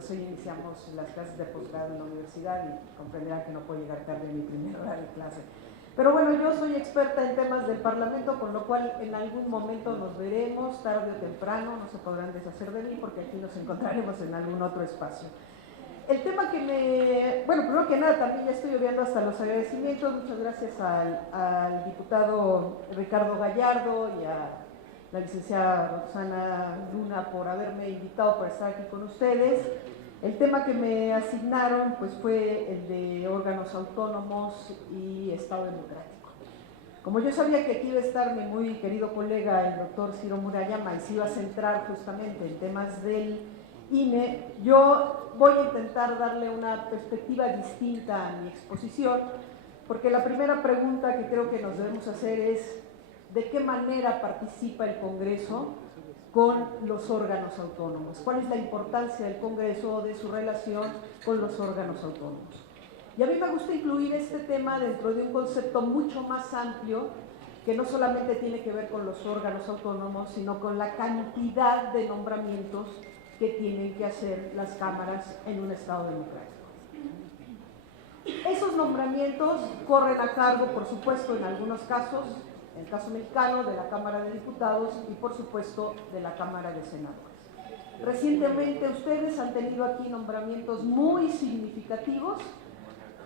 pues hoy iniciamos las clases de posgrado en la universidad y comprenderán que no puedo llegar tarde a mi primera hora de clase. Pero bueno, yo soy experta en temas del Parlamento, con lo cual en algún momento nos veremos, tarde o temprano, no se podrán deshacer de mí porque aquí nos encontraremos en algún otro espacio. El tema que bueno, primero que nada, también ya estoy obviando hasta los agradecimientos. Muchas gracias al diputado Ricardo Gallardo y a la licenciada Roxana Luna por haberme invitado para estar aquí con ustedes. El tema que me asignaron pues fue el de órganos autónomos y Estado democrático. Como yo sabía que aquí iba a estar mi muy querido colega, el doctor Ciro Murayama, y se iba a centrar justamente en temas del INE, yo voy a intentar darle una perspectiva distinta a mi exposición, porque la primera pregunta que creo que nos debemos hacer es ¿de qué manera participa el Congreso con los órganos autónomos? ¿Cuál es la importancia del Congreso o de su relación con los órganos autónomos? Y a mí me gusta incluir este tema dentro de un concepto mucho más amplio que no solamente tiene que ver con los órganos autónomos, sino con la cantidad de nombramientos que tienen que hacer las cámaras en un Estado democrático. Esos nombramientos corren a cargo, por supuesto, en algunos casos, en el caso mexicano, de la Cámara de Diputados y, por supuesto, de la Cámara de Senadores. Recientemente ustedes han tenido aquí nombramientos muy significativos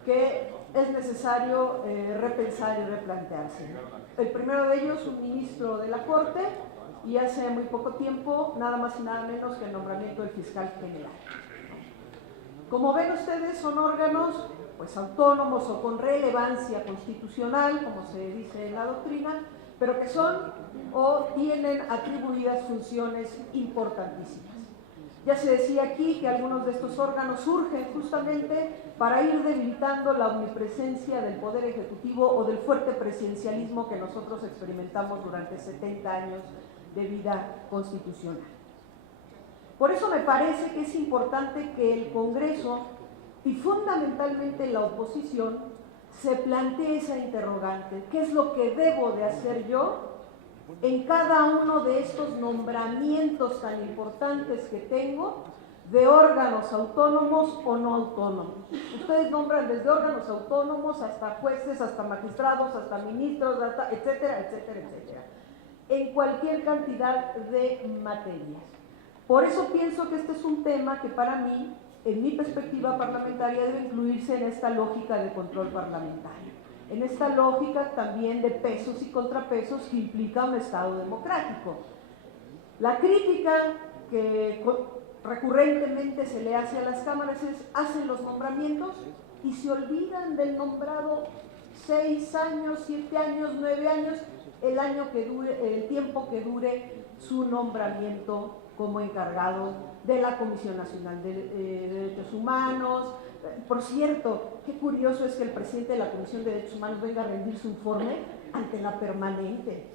que es necesario repensar y replantearse. El primero de ellos, un ministro de la Corte, y hace muy poco tiempo, nada más y nada menos que el nombramiento del fiscal general. Como ven ustedes, son órganos pues autónomos o con relevancia constitucional, como se dice en la doctrina, pero que son o tienen atribuidas funciones importantísimas. Ya se decía aquí que algunos de estos órganos surgen justamente para ir debilitando la omnipresencia del Poder Ejecutivo o del fuerte presidencialismo que nosotros experimentamos durante 70 años de vida constitucional. Por eso me parece que es importante que el Congreso y fundamentalmente la oposición se plantee esa interrogante: ¿qué es lo que debo de hacer yo en cada uno de estos nombramientos tan importantes que tengo de órganos autónomos o no autónomos? Ustedes nombran desde órganos autónomos hasta jueces, hasta magistrados, hasta ministros, hasta etcétera, etcétera, etcétera, en cualquier cantidad de materias. Por eso pienso que este es un tema que para mí, en mi perspectiva parlamentaria, debe incluirse en esta lógica de control parlamentario, en esta lógica también de pesos y contrapesos que implica un Estado democrático. La crítica que recurrentemente se le hace a las cámaras es: hacen los nombramientos y se olvidan del nombrado 6 años, 7 años, 9 años, el tiempo que dure su nombramiento como encargado de la Comisión Nacional de Derechos Humanos. Por cierto, qué curioso es que el presidente de la Comisión de Derechos Humanos venga a rendir su informe ante la permanente.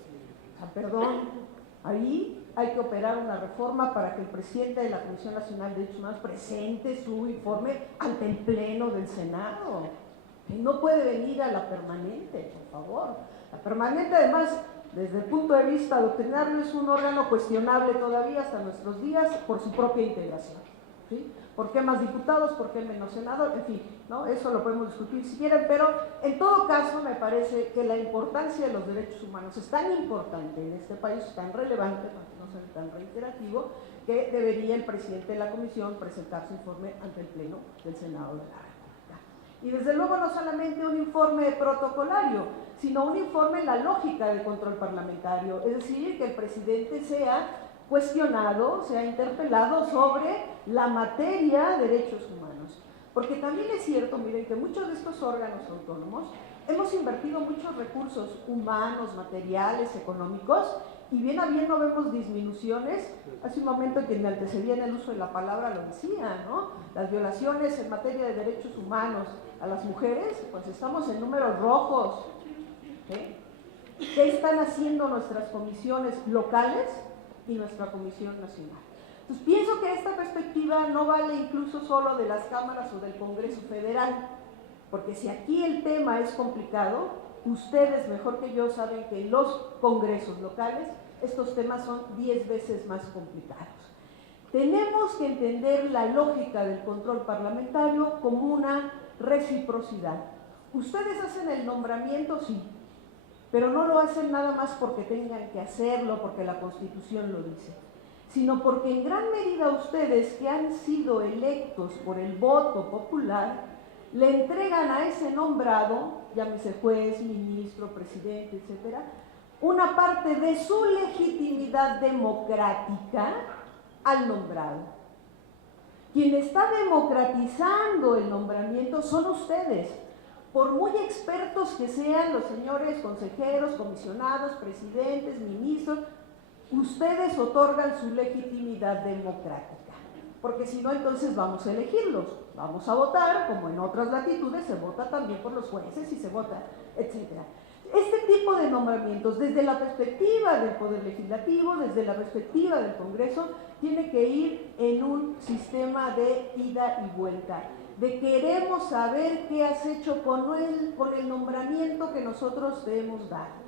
O sea, perdón, ahí hay que operar una reforma para que el presidente de la Comisión Nacional de Derechos Humanos presente su informe ante el Pleno del Senado. Que no puede venir a la permanente, por favor. La permanente, además, desde el punto de vista doctrinario, es un órgano cuestionable todavía hasta nuestros días por su propia integración, ¿sí? ¿Por qué más diputados? ¿Por qué menos senadores? En fin, ¿no? Eso lo podemos discutir si quieren, pero en todo caso me parece que la importancia de los derechos humanos es tan importante en este país, tan relevante, para que no sea tan reiterativo, que debería el presidente de la Comisión presentar su informe ante el Pleno del Senado de la República. Y desde luego no solamente un informe protocolario, sino un informe en la lógica del control parlamentario, es decir, que el presidente sea cuestionado, sea interpelado sobre la materia de derechos humanos. Porque también es cierto, miren, que muchos de estos órganos autónomos hemos invertido muchos recursos humanos, materiales, económicos, y bien a bien no vemos disminuciones. Hace un momento que me antecedía en el uso de la palabra lo decía, ¿no? Las violaciones en materia de derechos humanos a las mujeres, pues estamos en números rojos. ¿Qué están haciendo nuestras comisiones locales y nuestra Comisión Nacional? Entonces pienso que esta perspectiva no vale incluso solo de las cámaras o del Congreso Federal, porque si aquí el tema es complicado, ustedes mejor que yo saben que en los congresos locales estos temas son 10 veces más complicados. Tenemos que entender la lógica del control parlamentario como una reciprocidad. Ustedes hacen el nombramiento, sí, pero no lo hacen nada más porque tengan que hacerlo, porque la Constitución lo dice, sino porque en gran medida ustedes, que han sido electos por el voto popular, le entregan a ese nombrado, llámese juez, ministro, presidente, etcétera, una parte de su legitimidad democrática al nombrado. Quien está democratizando el nombramiento son ustedes. Por muy expertos que sean los señores consejeros, comisionados, presidentes, ministros, ustedes otorgan su legitimidad democrática. Porque si no, entonces vamos a elegirlos, vamos a votar, como en otras latitudes se vota también por los jueces y se vota, etc. Este tipo de nombramientos, desde la perspectiva del Poder Legislativo, desde la perspectiva del Congreso, tiene que ir en un sistema de ida y vuelta, de queremos saber qué has hecho con el nombramiento que nosotros te hemos dado.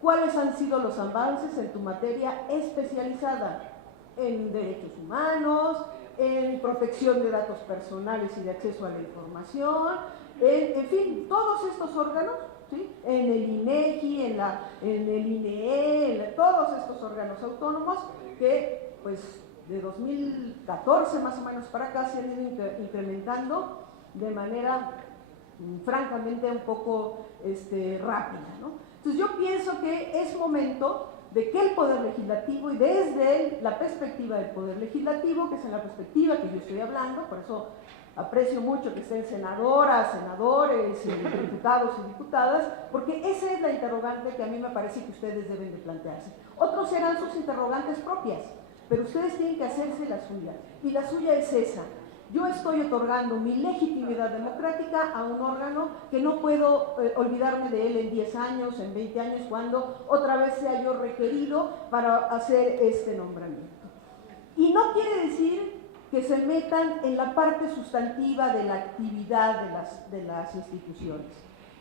¿Cuáles han sido los avances en tu materia especializada? En derechos humanos, en protección de datos personales y de acceso a la información, en fin, todos estos órganos, ¿sí? En el INEGI, en el INEE, en todos estos órganos autónomos que, pues, de 2014 más o menos para acá se han ido incrementando de manera francamente un poco rápida, ¿no? Entonces yo pienso que es momento de que el Poder Legislativo, y desde la perspectiva del Poder Legislativo, que es en la perspectiva que yo estoy hablando, por eso aprecio mucho que estén senadoras, senadores, diputados y diputadas, porque esa es la interrogante que a mí me parece que ustedes deben de plantearse. Otros serán sus interrogantes propias, pero ustedes tienen que hacerse la suya, y la suya es esa. Yo estoy otorgando mi legitimidad democrática a un órgano que no puedo olvidarme de él en 10 años, en 20 años, cuando otra vez sea yo requerido para hacer este nombramiento. Y no quiere decir que se metan en la parte sustantiva de la actividad de las instituciones.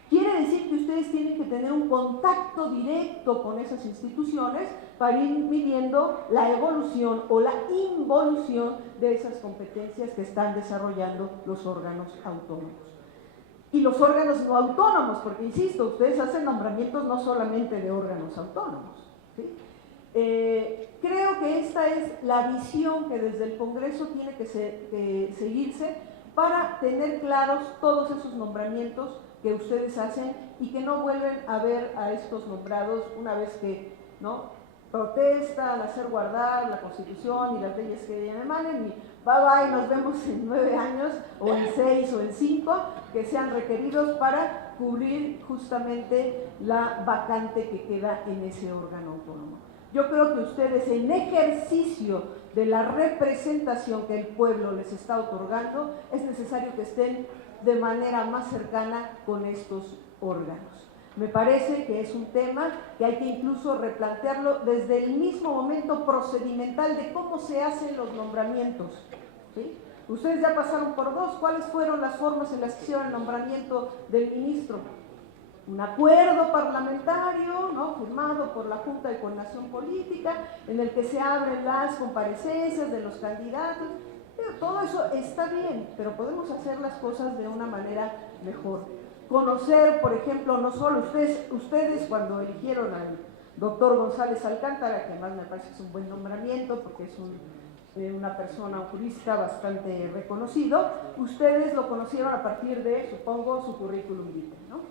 Quiere decir que ustedes tienen que tener un contacto directo con esas instituciones para ir midiendo la evolución o la involución de esas competencias que están desarrollando los órganos autónomos. Y los órganos no autónomos, porque insisto, ustedes hacen nombramientos no solamente de órganos autónomos, ¿sí? Creo que esta es la visión que desde el Congreso tiene que seguirse para tener claros todos esos nombramientos que ustedes hacen y que no vuelven a ver a estos nombrados una vez que, ¿no?, protestan, hacer guardar la Constitución y las leyes que emanen, y bye, nos vemos en 9 años, o en 6 o en 5, que sean requeridos para cubrir justamente la vacante que queda en ese órgano autónomo. Yo creo que ustedes, en ejercicio de la representación que el pueblo les está otorgando, es necesario que estén de manera más cercana con estos órganos. Me parece que es un tema que hay que incluso replantearlo desde el mismo momento procedimental de cómo se hacen los nombramientos, ¿sí? Ustedes ya pasaron por dos. ¿Cuáles fueron las formas en las que hicieron el nombramiento del ministro? Un acuerdo parlamentario, ¿no?, firmado por la Junta de Coordinación Política, en el que se abren las comparecencias de los candidatos. Todo eso está bien, pero podemos hacer las cosas de una manera mejor. Conocer, por ejemplo, no solo ustedes cuando eligieron al doctor González Alcántara, que además me parece que es un buen nombramiento porque es una persona, un jurista bastante reconocido, ustedes lo conocieron a partir de, supongo, su currículum vitae, ¿no?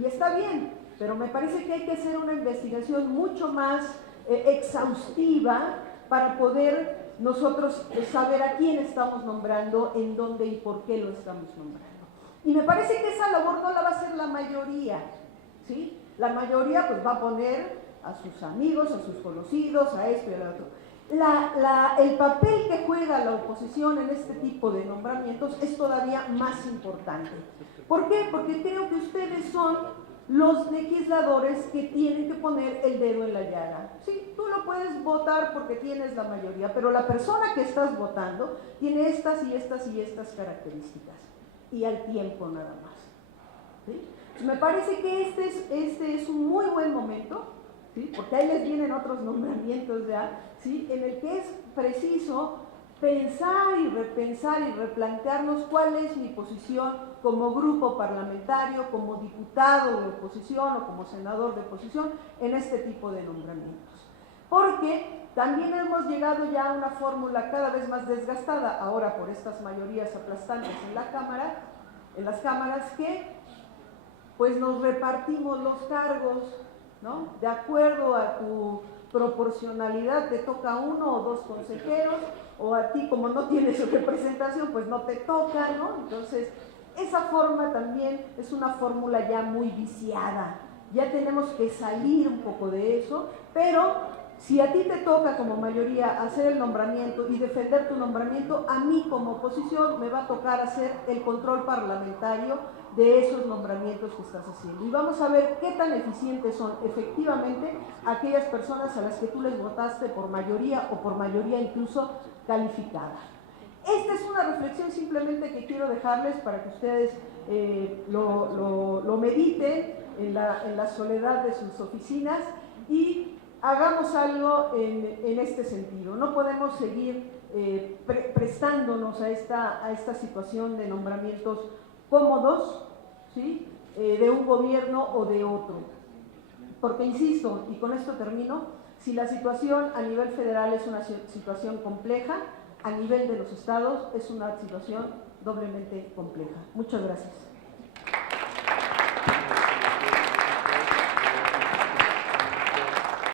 Y está bien, pero me parece que hay que hacer una investigación mucho más exhaustiva para poder nosotros saber a quién estamos nombrando, en dónde y por qué lo estamos nombrando. Y me parece que esa labor no la va a hacer la mayoría, ¿sí? La mayoría pues va a poner a sus amigos, a sus conocidos, a esto y a lo otro. El papel que juega la oposición en este tipo de nombramientos es todavía más importante. ¿Por qué? Porque creo que ustedes son los legisladores que tienen que poner el dedo en la llaga. Sí, tú lo puedes votar porque tienes la mayoría, pero la persona que estás votando tiene estas y estas y estas características, y al tiempo nada más, ¿sí? Me parece que este es un muy buen momento ¿sí? Porque ahí les vienen otros nombramientos ya, ¿sí? En el que es preciso pensar y repensar y replantearnos cuál es mi posición como grupo parlamentario, como diputado de oposición o como senador de oposición en este tipo de nombramientos. Porque también hemos llegado ya a una fórmula cada vez más desgastada, ahora por estas mayorías aplastantes en la Cámara, en las cámaras, que pues nos repartimos los cargos, ¿no? De acuerdo a tu proporcionalidad, te toca uno o dos consejeros, o a ti, como no tienes representación, pues no te toca, ¿no? Entonces, esa forma también es una fórmula ya muy viciada. Ya tenemos que salir un poco de eso, pero si a ti te toca como mayoría hacer el nombramiento y defender tu nombramiento, a mí como oposición me va a tocar hacer el control parlamentario de esos nombramientos que estás haciendo. Y vamos a ver qué tan eficientes son efectivamente aquellas personas a las que tú les votaste por mayoría o por mayoría incluso calificada. Esta es una reflexión simplemente que quiero dejarles para que ustedes lo mediten en la soledad de sus oficinas y hagamos algo en este sentido. No podemos seguir prestándonos a esta situación de nombramientos cómodos, ¿sí? De un gobierno o de otro. Porque, insisto, y con esto termino, si la situación a nivel federal es una situación compleja, a nivel de los estados es una situación doblemente compleja. Muchas gracias.